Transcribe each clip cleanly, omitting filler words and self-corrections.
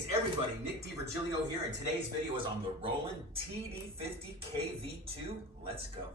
Greetings everybody, Nick DiVirgilio here, and today's video is on the Roland TD50KV2. Let's go.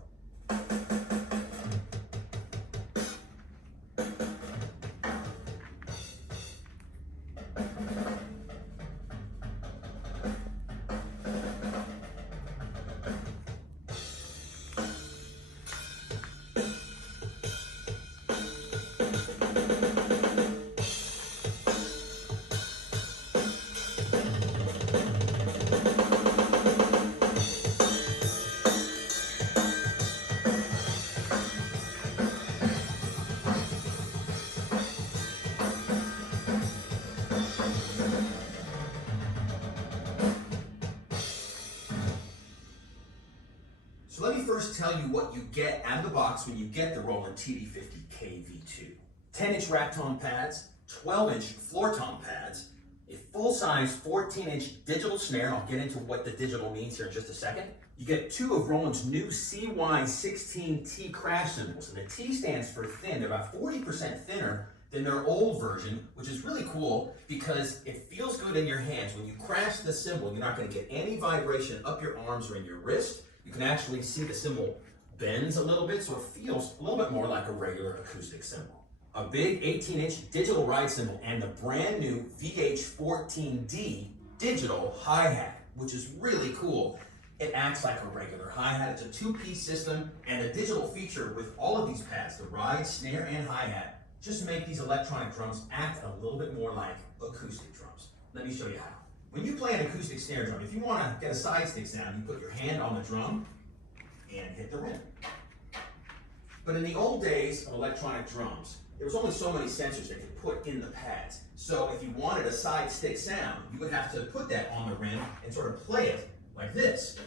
So let me first tell you what you get out of the box when you get the Roland TD50KV2. 10-inch rack tom pads, 12-inch floor tom pads, a full-size 14-inch digital snare. I'll get into what the digital means here in just a second. You get two of Roland's new CY16T crash cymbals, and the T stands for thin. They're about 40% thinner than their old version, which is really cool because it feels good in your hands. When you crash the cymbal, you're not going to get any vibration up your arms or in your wrist. You can actually see the cymbal bends a little bit, so it feels a little bit more like a regular acoustic cymbal. A big 18-inch digital ride cymbal and the brand new VH14D digital hi-hat, which is really cool. It acts like a regular hi-hat. It's a two-piece system, and the digital feature with all of these pads, the ride, snare, and hi-hat, just make these electronic drums act a little bit more like acoustic drums. Let me show you how. When you play an acoustic snare drum, if you want to get a side stick sound, you put your hand on the drum and hit the rim. But in the old days of electronic drums, there was only so many sensors they could put in the pads. So if you wanted a side stick sound, you would have to put that on the rim and sort of play it like this.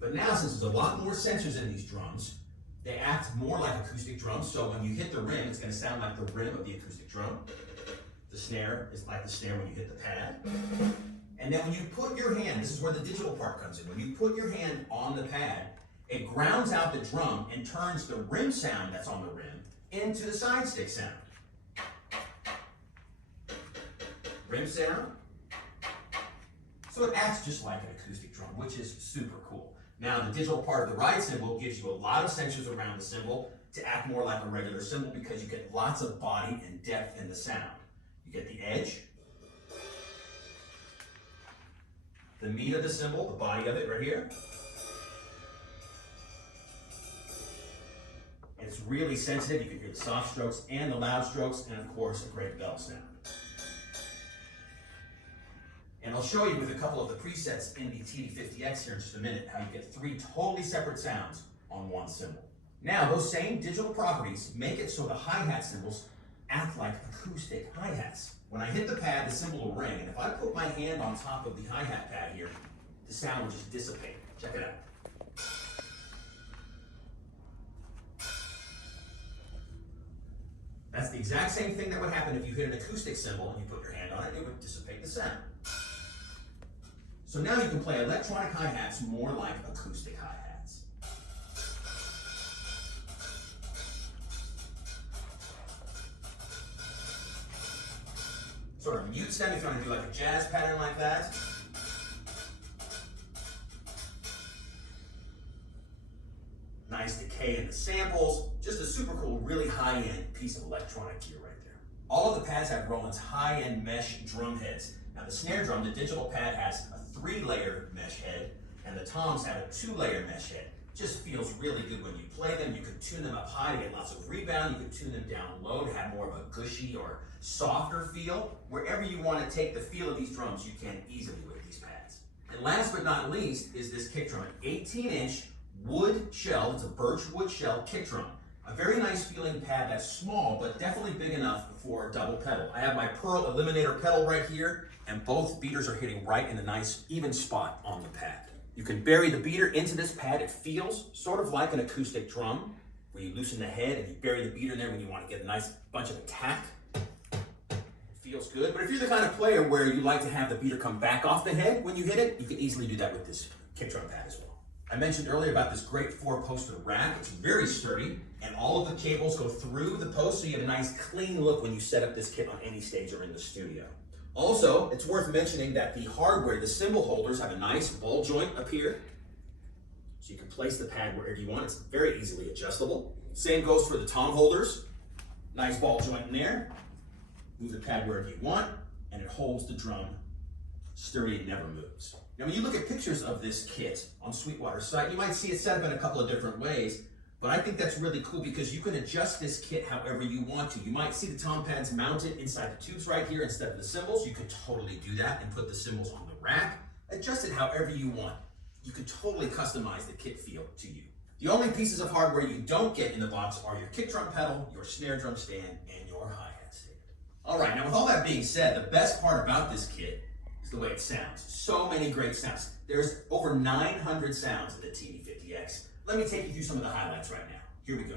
But now, since there's a lot more sensors in these drums, they act more like acoustic drums. So when you hit the rim, it's going to sound like the rim of the acoustic drum. The snare is like the snare when you hit the pad. And then when you put your hand, this is where the digital part comes in. When you put your hand on the pad, it grounds out the drum and turns the rim sound that's on the rim into the side stick sound. Rim sound. So it acts just like an acoustic drum, which is super cool. Now the digital part of the ride cymbal gives you a lot of sensors around the cymbal to act more like a regular cymbal because you get lots of body and depth in the sound. You get the edge, the meat of the cymbal, the body of it right here. And it's really sensitive. You can hear the soft strokes and the loud strokes, and of course a great bell sound. And I'll show you with a couple of the presets in the TD50X here in just a minute how you get three totally separate sounds on one cymbal. Now those same digital properties make it so the hi-hat cymbals act like acoustic hi-hats. When I hit the pad, the cymbal will ring, and if I put my hand on top of the hi-hat pad here, the sound will just dissipate. Check it out. That's the exact same thing that would happen if you hit an acoustic cymbal and you put your hand on it, it would dissipate the sound. So now you can play electronic hi-hats more like acoustic hi-hats. Sort of mutes them if you want to do like a jazz pattern like that. Nice decay in the samples. Just a super cool, really high-end piece of electronic gear right there. All of the pads have Roland's high-end mesh drum heads. Now the snare drum, the digital pad has a 3-layer mesh head, and the toms have a 2-layer mesh head. Just feels really good when you play them. You can tune them up high to get lots of rebound. You can tune them down low to have more of a gushy or softer feel. Wherever you want to take the feel of these drums, you can easily with these pads. And last but not least is this kick drum, an 18-inch wood shell. It's a birch wood shell kick drum. A very nice feeling pad that's small, but definitely big enough for a double pedal. I have my Pearl Eliminator pedal right here, and both beaters are hitting right in a nice even spot on the pad. You can bury the beater into this pad. It feels sort of like an acoustic drum, where you loosen the head and you bury the beater in there when you want to get a nice bunch of attack. It feels good, but if you're the kind of player where you like to have the beater come back off the head when you hit it, you can easily do that with this kick drum pad as well. I mentioned earlier about this great 4-poster rack. It's very sturdy, and all of the cables go through the post, so you have a nice clean look when you set up this kit on any stage or in the studio. Also, it's worth mentioning that the hardware, the symbol holders, have a nice ball joint up here. So you can place the pad wherever you want. It's very easily adjustable. Same goes for the tom holders. Nice ball joint in there. Move the pad wherever you want, and it holds the drum sturdy and never moves. Now, when you look at pictures of this kit on Sweetwater's site, you might see it set up in a couple of different ways, but I think that's really cool because you can adjust this kit however you want to. You might see the tom pads mounted inside the tubes right here instead of the cymbals. You can totally do that and put the cymbals on the rack. Adjust it however you want. You can totally customize the kit feel to you. The only pieces of hardware you don't get in the box are your kick drum pedal, your snare drum stand, and your hi-hat stand. All right, now with all that being said, the best part about this kit is the way it sounds. So many great sounds. There's over 900 sounds in the TD50X. Let me take you through some of the highlights right now. Here we go.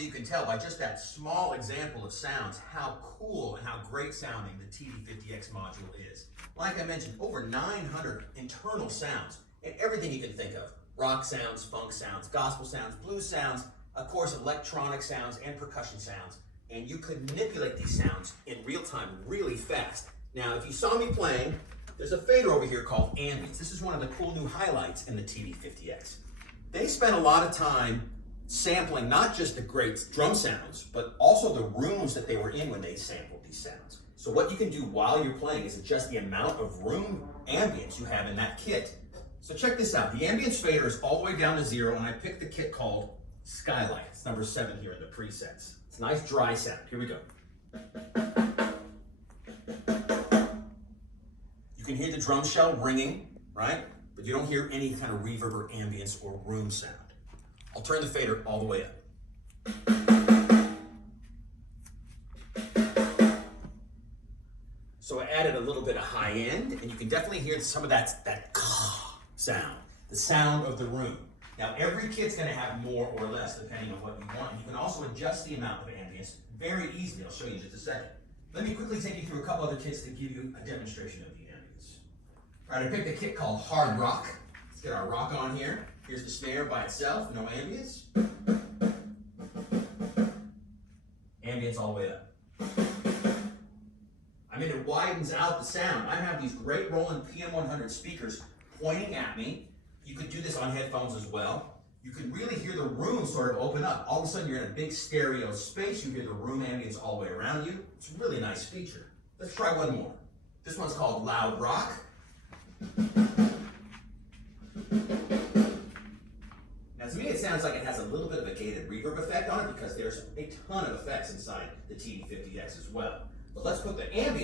hopefully you can tell by just that small example of sounds how cool and how great sounding the TD50X module is. Like I mentioned, over 900 internal sounds and everything you can think of. Rock sounds, funk sounds, gospel sounds, blues sounds, of course electronic sounds and percussion sounds. And you could manipulate these sounds in real time really fast. Now, if you saw me playing, there's a fader over here called ambience. This is one of the cool new highlights in the TD50X. They spent a lot of time sampling not just the great drum sounds, but also the rooms that they were in when they sampled these sounds. So what you can do while you're playing is adjust the amount of room ambience you have in that kit. So check this out. The ambience fader is all the way down to 0, and I picked the kit called Skylight. It's number 7 here in the presets. It's a nice dry sound. Here we go. You can hear the drum shell ringing, right? But you don't hear any kind of reverb or ambience or room sound. I'll turn the fader all the way up. So I added a little bit of high end, and you can definitely hear some of that sound, the sound of the room. Now every kit's gonna have more or less depending on what you want. You can also adjust the amount of ambience very easily. I'll show you in just a second. Let me quickly take you through a couple other kits to give you a demonstration of the ambience. All right, I picked a kit called Hard Rock. Let's get our rock on here. Here's the snare by itself, no ambience. Ambience all the way up. I mean, it widens out the sound. I have these great Roland PM100 speakers pointing at me. You could do this on headphones as well. You can really hear the room sort of open up. All of a sudden you're in a big stereo space. You hear the room ambience all the way around you. It's a really nice feature. Let's try one more. This one's called Loud Rock. Now to me it sounds like it has a little bit of a gated reverb effect on it because there's a ton of effects inside the TD50X as well. But let's put the ambience